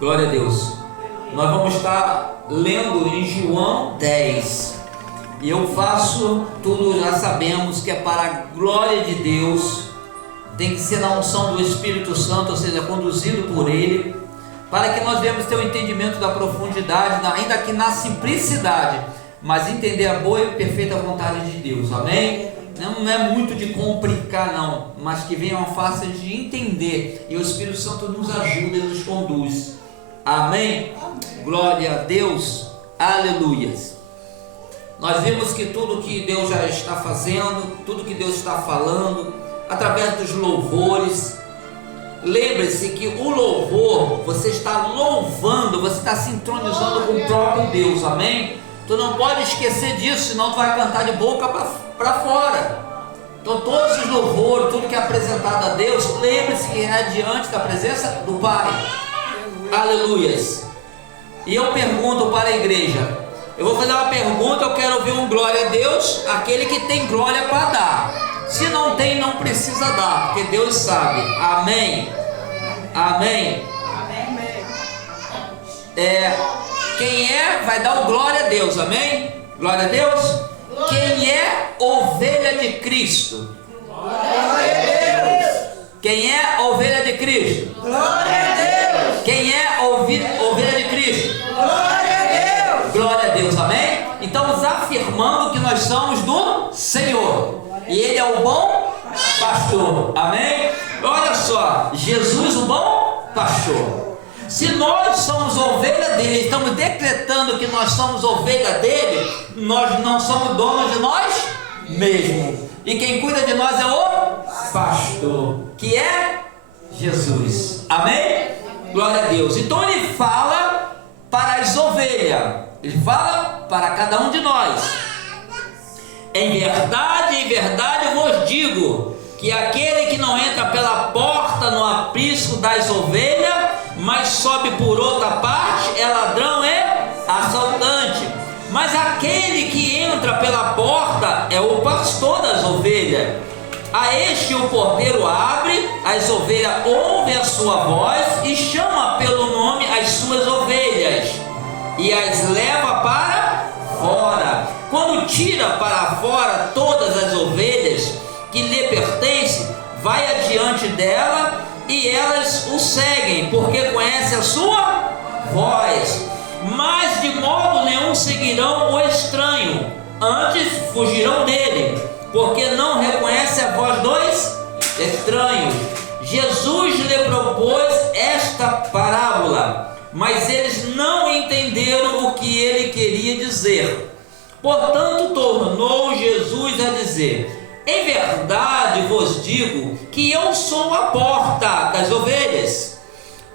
Glória a Deus. Nós vamos estar lendo em João 10. E eu faço tudo, já sabemos que é para a glória de Deus. Tem que ser na unção do Espírito Santo, ou seja, conduzido por Ele, para que nós venhamos ter o entendimento da profundidade, ainda que na simplicidade, mas entender a boa e perfeita vontade de Deus. Amém? Não é muito de complicar não, mas que venha uma face de entender, e o Espírito Santo nos ajuda e nos conduz. Amém? Glória a Deus. Aleluias. Nós vimos que tudo que Deus já está fazendo, tudo que Deus está falando, através dos louvores. Lembre-se que o louvor, você está louvando, você está sintonizando com o próprio Deus. Amém? Tu não pode esquecer disso, senão tu vai cantar de boca para fora. Então todos os louvores, tudo que é apresentado a Deus, lembre-se que é diante da presença do Pai. Aleluias. E eu pergunto para a igreja, eu vou fazer uma pergunta, eu quero ouvir um glória a Deus, aquele que tem glória para dar. Se não tem, não precisa dar, porque Deus sabe. Amém? Amém? Quem vai dar o glória a Deus, amém? Glória a Deus. Quem é ovelha de Cristo? Glória a Deus. Quem é ovelha de Cristo? Glória a Deus. Quem é ovelha de Cristo? Glória a Deus. Glória a Deus, amém? Estamos afirmando que nós somos do Senhor, e Ele é o bom pastor, amém? Olha só, Jesus o bom pastor. Se nós somos ovelha dele, estamos decretando que nós somos ovelha dele, nós não somos donos de nós mesmos. E quem cuida de nós é o pastor, que é Jesus. Amém? Glória a Deus. Então ele fala para as ovelhas, ele fala para cada um de nós. Em verdade eu vos digo que aquele que não entra pela porta no aprisco das ovelhas, mas sobe por outra parte, é ladrão e assaltante. Mas aquele que entra pela porta é o pastor das ovelhas. A este o porteiro abre, as ovelhas ouvem a sua voz e chama pelo nome as suas ovelhas e as leva para fora. Quando tira para fora todas as ovelhas que lhe pertencem, vai adiante dela e elas o seguem, porque conhecem a sua voz. Mas de modo nenhum seguirão o estranho, antes fugirão dele, porque não reconhece a voz dos estranhos. Jesus lhe propôs esta parábola, mas eles não entenderam o que ele queria dizer. Portanto, tornou Jesus a dizer: em verdade vos digo que eu sou a porta das ovelhas.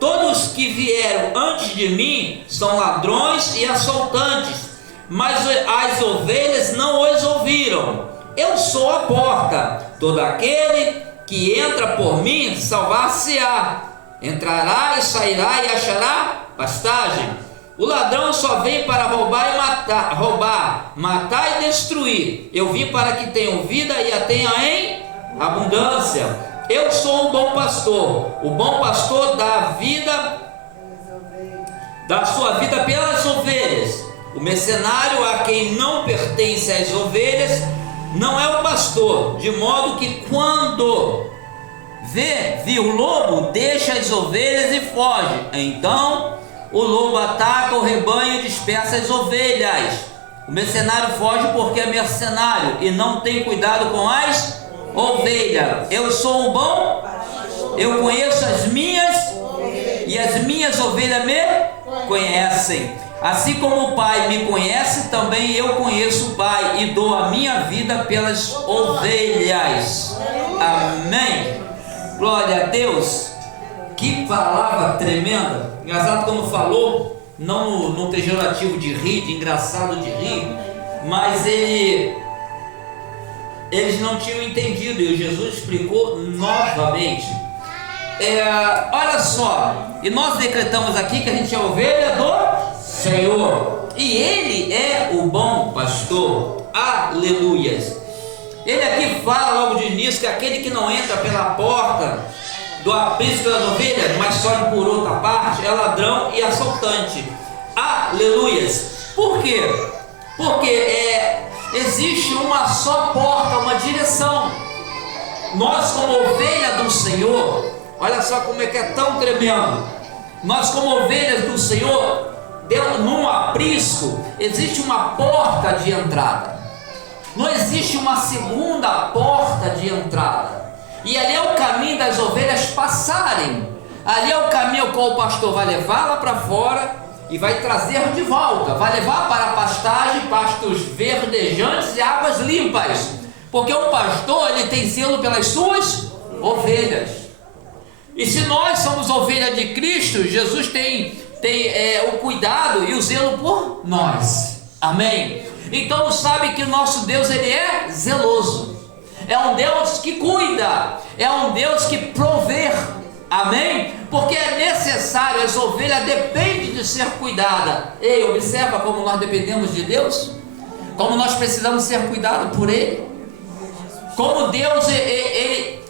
Todos que vieram antes de mim são ladrões e assaltantes, mas as ovelhas não os ouviram. Eu sou a porta. Todo aquele que entra por mim salvar-se-á. Entrará e sairá e achará pastagem. O ladrão só vem para roubar e matar e destruir. Eu vim para que tenham vida e a tenham em abundância. Eu sou o bom pastor. O bom pastor dá sua vida pelas ovelhas. O mercenário, a quem não pertence as ovelhas, não é o pastor, de modo que quando vê o lobo, deixa as ovelhas e foge. Então o lobo ataca o rebanho e dispersa as ovelhas. O mercenário foge porque é mercenário e não tem cuidado com as ovelhas. Eu sou o bom, eu conheço as minhas e as minhas ovelhas me conhecem. Assim como o Pai me conhece, também eu conheço o Pai e dou a minha vida pelas ovelhas. Amém? Glória a Deus. Que palavra tremenda. Engraçado como falou, não no pejorativo de rir, de engraçado de rir, mas eles não tinham entendido e Jesus explicou novamente. Olha só, e nós decretamos aqui que a gente é ovelha do Senhor, e Ele é o bom pastor. Aleluias. Ele aqui fala logo de início que aquele que não entra pela porta do aprisco das ovelhas, mas só por outra parte, é ladrão e assaltante. Aleluias! Por quê? Porque existe uma só porta, uma direção. Nós, como ovelha do Senhor, olha só como é que é tão tremendo. Nós, como ovelhas do Senhor, num aprisco, existe uma porta de entrada. Não existe uma segunda porta de entrada. E ali é o caminho das ovelhas passarem. Ali é o caminho ao qual o pastor vai levá-la para fora e vai trazer de volta. Vai levar para a pastagem, pastos verdejantes e águas limpas. Porque o pastor, ele tem zelo pelas suas ovelhas. E se nós somos ovelha de Cristo, Jesus tem o cuidado e o zelo por nós. Amém? Então sabe que o nosso Deus, ele é zeloso. É um Deus que cuida. É um Deus que provê. Amém? Porque é necessário, as ovelhas dependem de ser cuidada. Ei, observa como nós dependemos de Deus. Como nós precisamos ser cuidados por Ele. Como Deus, ele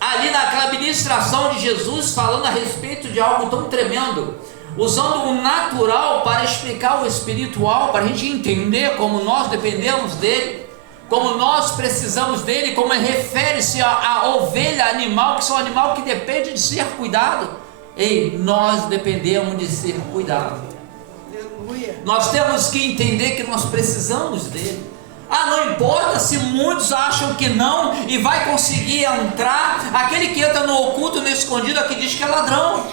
ali naquela ministração de Jesus, falando a respeito de algo tão tremendo, usando o natural para explicar o espiritual, para a gente entender como nós dependemos dele, como nós precisamos dele, como refere-se à ovelha animal, que é um animal que depende de ser cuidado. Ei, nós dependemos de ser cuidado. Nós temos que entender que nós precisamos dele. Não importa se muitos acham que não e vai conseguir entrar, aquele que entra no oculto, no escondido, aqui diz que é ladrão.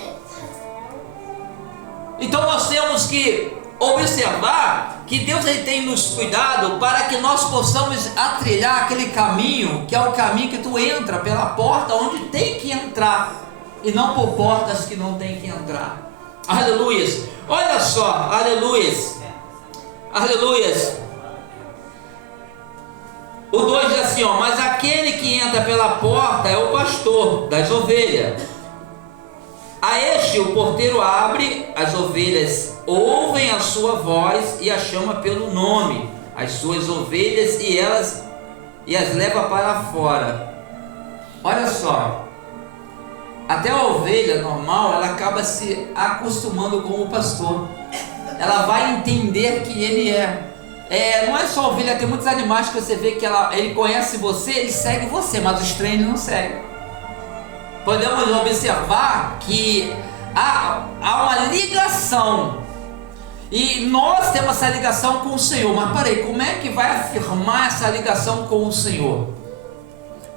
Então nós temos que observar que Deus, ele tem nos cuidado para que nós possamos atrilhar aquele caminho, que é o caminho que tu entra pela porta onde tem que entrar, e não por portas que não tem que entrar. Aleluias! Olha só, aleluias! Aleluias! O 2 diz assim, mas aquele que entra pela porta é o pastor das ovelhas. A este o porteiro abre, as ovelhas ouvem a sua voz e a chama pelo nome, as suas ovelhas, e as leva para fora. Olha só, até a ovelha normal, ela acaba se acostumando com o pastor. Ela vai entender que ele não é só a ovelha, tem muitos animais que você vê que ele conhece você, ele segue você, mas os estranhos não seguem. Podemos observar que há uma ligação, e nós temos essa ligação com o Senhor. Mas peraí, como é que vai afirmar essa ligação com o Senhor?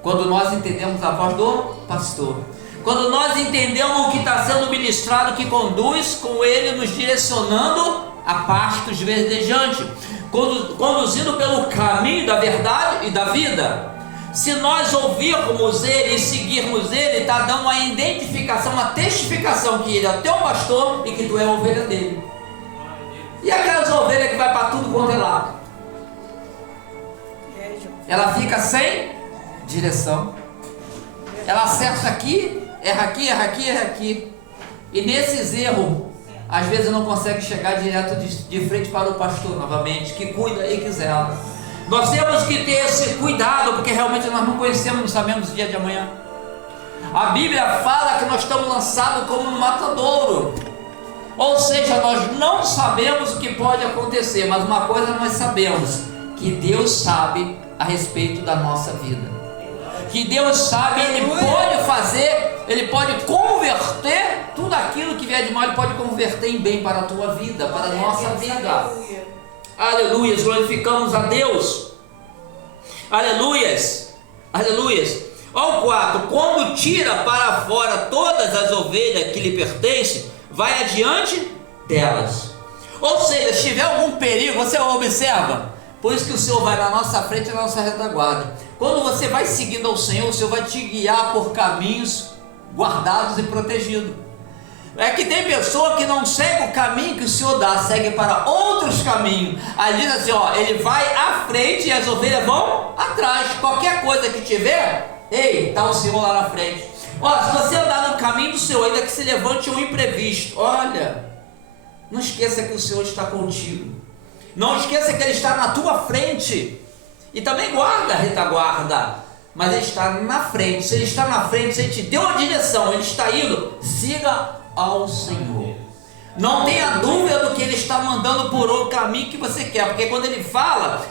Quando nós entendemos a voz do pastor, quando nós entendemos o que está sendo ministrado, que conduz com ele, nos direcionando a pastos verdejantes, conduzindo pelo caminho da verdade e da vida. Se nós ouvirmos ele e seguirmos ele, está dando uma identificação, uma testificação que ele é teu pastor e que tu é a ovelha dele. E aquelas ovelhas que vai para tudo quanto é lado, ela fica sem direção. Ela acerta aqui, erra aqui, erra aqui, erra aqui. E nesses erros, às vezes não consegue chegar direto de frente para o pastor novamente, que cuida e que zela. Nós temos que ter esse cuidado, porque realmente nós não conhecemos, não sabemos o dia de amanhã. A Bíblia fala que nós estamos lançados como no matadouro. Ou seja, nós não sabemos o que pode acontecer, mas uma coisa nós sabemos, que Deus sabe a respeito da nossa vida. Que Deus sabe, Ele pode fazer, Ele pode converter tudo aquilo que vier de mal, Ele pode converter em bem para a tua vida, para a nossa vida. Aleluias, glorificamos a Deus. Aleluias, aleluias. Olha o 4, quando tira para fora todas as ovelhas que lhe pertencem, vai adiante delas. Ou seja, se tiver algum perigo, você observa. Por isso que o Senhor vai na nossa frente e na nossa retaguarda. Quando você vai seguindo ao Senhor, o Senhor vai te guiar por caminhos guardados e protegidos. É que tem pessoa que não segue o caminho que o Senhor dá, segue para outros caminhos. Aí diz assim, ele vai à frente e as ovelhas vão atrás. Qualquer coisa que tiver, está o Senhor lá na frente. Se você andar no caminho do Senhor, ainda que se levante um imprevisto, não esqueça que o Senhor está contigo. Não esqueça que Ele está na tua frente. E também guarda a retaguarda. mas ele está na frente. Se ele está na frente, se ele te deu a direção, ele está indo, siga ao Senhor. Não tenha dúvida do que ele está mandando por o caminho que você quer, porque quando ele fala,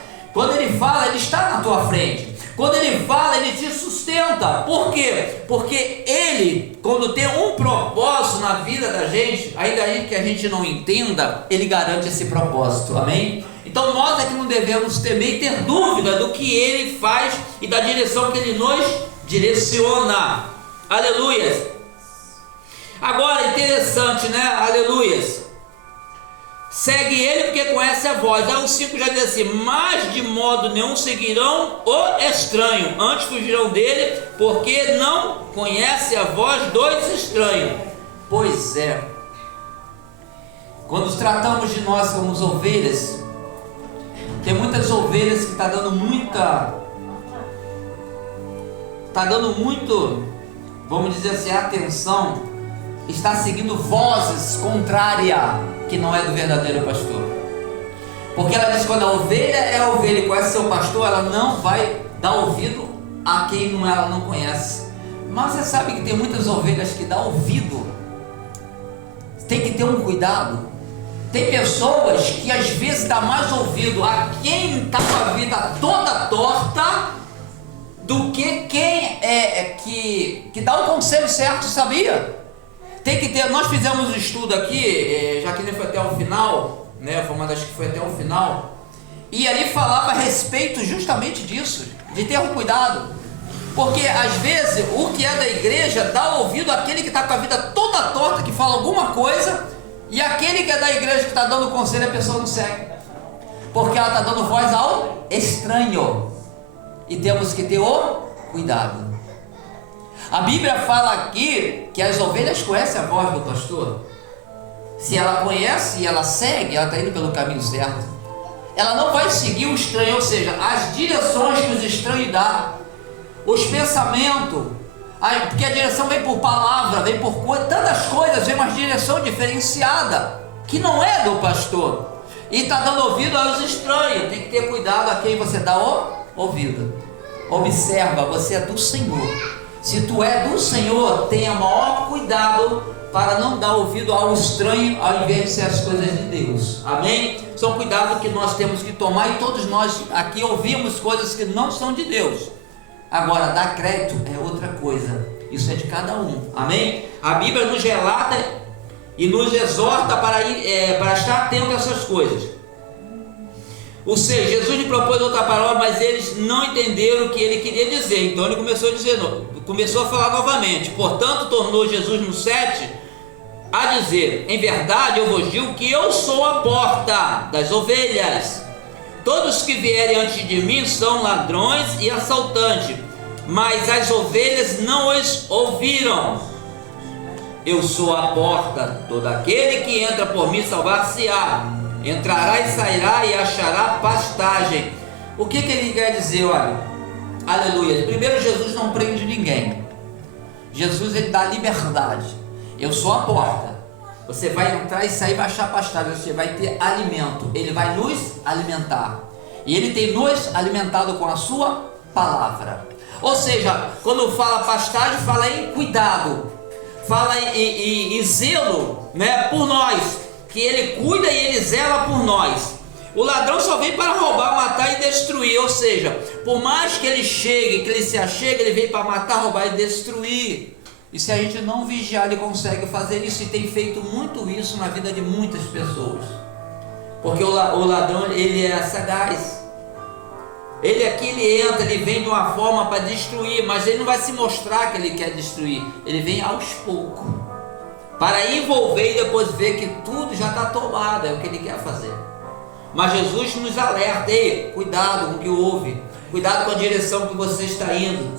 ele está na tua frente. Quando ele fala, ele te sustenta. Por quê? Porque ele, quando tem um propósito na vida da gente, ainda que a gente não entenda, ele garante esse propósito, amém? Então nós é que não devemos temer e ter dúvida do que ele faz e da direção que ele nos direciona. Aleluias. Agora, interessante, né? Aleluias. Segue ele porque conhece a voz. Aí o 5 já diz assim: mas de modo nenhum seguirão o estranho, antes fugirão dele, porque não conhece a voz dos estranhos. Pois é, quando tratamos de nós como ovelhas, tem muitas ovelhas que está dando muito, vamos dizer assim, atenção, está seguindo vozes contrárias, que não é do verdadeiro pastor. Porque ela diz que quando a ovelha é a ovelha e conhece seu pastor, ela não vai dar ouvido a quem ela não conhece. Mas você sabe que tem muitas ovelhas que dão ouvido. Tem que ter um cuidado. Tem pessoas que às vezes dá mais ouvido a quem está com a vida toda torta do que quem que dá o conselho certo, sabia? Tem que ter. Nós fizemos um estudo aqui, Jaqueline foi até o final, né? Foi uma das que foi até o final, e ali falava a respeito justamente disso, de ter um cuidado, porque às vezes o que é da igreja dá ouvido àquele que está com a vida toda torta, que fala alguma coisa, e aquele que é da igreja que está dando conselho, a pessoa não segue, porque ela está dando voz ao estranho, e temos que ter o cuidado. A Bíblia fala aqui que as ovelhas conhecem a voz do pastor. Se ela conhece e ela segue, ela está indo pelo caminho certo. Ela não vai seguir o estranho, ou seja, as direções que os estranhos dão, os pensamentos, porque a direção vem por palavra, vem por tantas coisas, vem uma direção diferenciada, que não é do pastor, e está dando ouvido aos estranhos. Tem que ter cuidado a quem você dá o ouvido. Observa, você é do Senhor. Se tu é do Senhor, tenha maior cuidado para não dar ouvido ao estranho, ao invés de ser as coisas de Deus. Amém? São cuidados que nós temos que tomar, e todos nós aqui ouvimos coisas que não são de Deus. Agora, dar crédito é outra coisa. Isso é de cada um. Amém? A Bíblia nos relata e nos exorta para estar atento a essas coisas. Ou seja, Jesus lhe propôs outra palavra, mas eles não entenderam o que ele queria dizer. Então ele começou a falar novamente. Portanto, tornou Jesus no 7 a dizer: em verdade eu vos digo que eu sou a porta das ovelhas. Todos que vierem antes de mim são ladrões e assaltantes, mas as ovelhas não os ouviram. Eu sou a porta, todo aquele que entra por mim salvar-se-á. Entrará e sairá e achará pastagem. O que ele quer dizer? Olha, aleluia. Primeiro, Jesus não prende ninguém. Jesus, ele dá liberdade. Eu sou a porta. Você vai entrar e sair, vai achar pastagem. Você vai ter alimento. Ele vai nos alimentar. E ele tem nos alimentado com a sua palavra. Ou seja, quando fala pastagem, fala em cuidado, fala em zelo, né, por nós. Que ele cuida e ele zela por nós. O ladrão só vem para roubar, matar e destruir. Ou seja, por mais que ele chegue, que ele se achegue, ele vem para matar, roubar e destruir. E se a gente não vigiar, ele consegue fazer isso, e tem feito muito isso na vida de muitas pessoas. Porque o ladrão, ele é sagaz. Ele aqui, ele entra, ele vem de uma forma para destruir, mas ele não vai se mostrar que ele quer destruir. Ele vem aos poucos, para envolver e depois ver que tudo já está tomado, é o que ele quer fazer. Mas Jesus nos alerta: ei, cuidado com o que ouve, cuidado com a direção que você está indo.